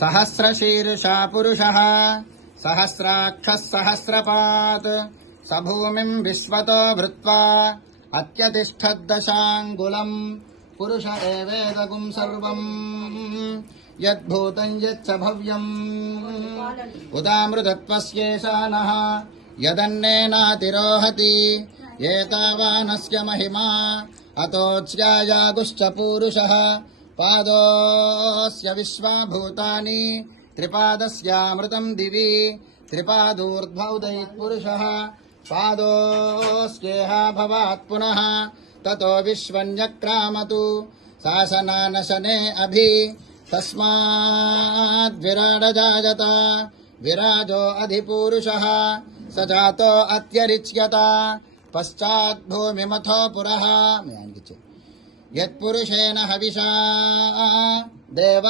सहस्रशीर्षा पुरुषः सहस्राक्षः सहस्रपात् स भूमिम् विश्वतो भृत्वा अत्यतिष्ठद्दशाङ्गुलम् पुरुष एवेदगुम् सर्वम् यद्भूतम् यच्च भव्यम् उदामृतत्वस्येषानः यदन्नेनातिरोहति एतावानस्य महिमा अतोऽस्यायागुश्च पूरुषः पादोऽस्य विश्वाभूतानि त्रिपादस्यामृतम् दिवि त्रिपादूर्ध्वौदयित्पुरुषः पादोऽस्येह भवात् पुनः ततो विश्वन्यक्रामतु शासनानशने अभि तस्माद्विराडजायत विराजो अधिपूरुषः स जातो अत्यरिच्यत पश्चाद्भूमिमथो पुरः यत्पुरुषेण हविषा देव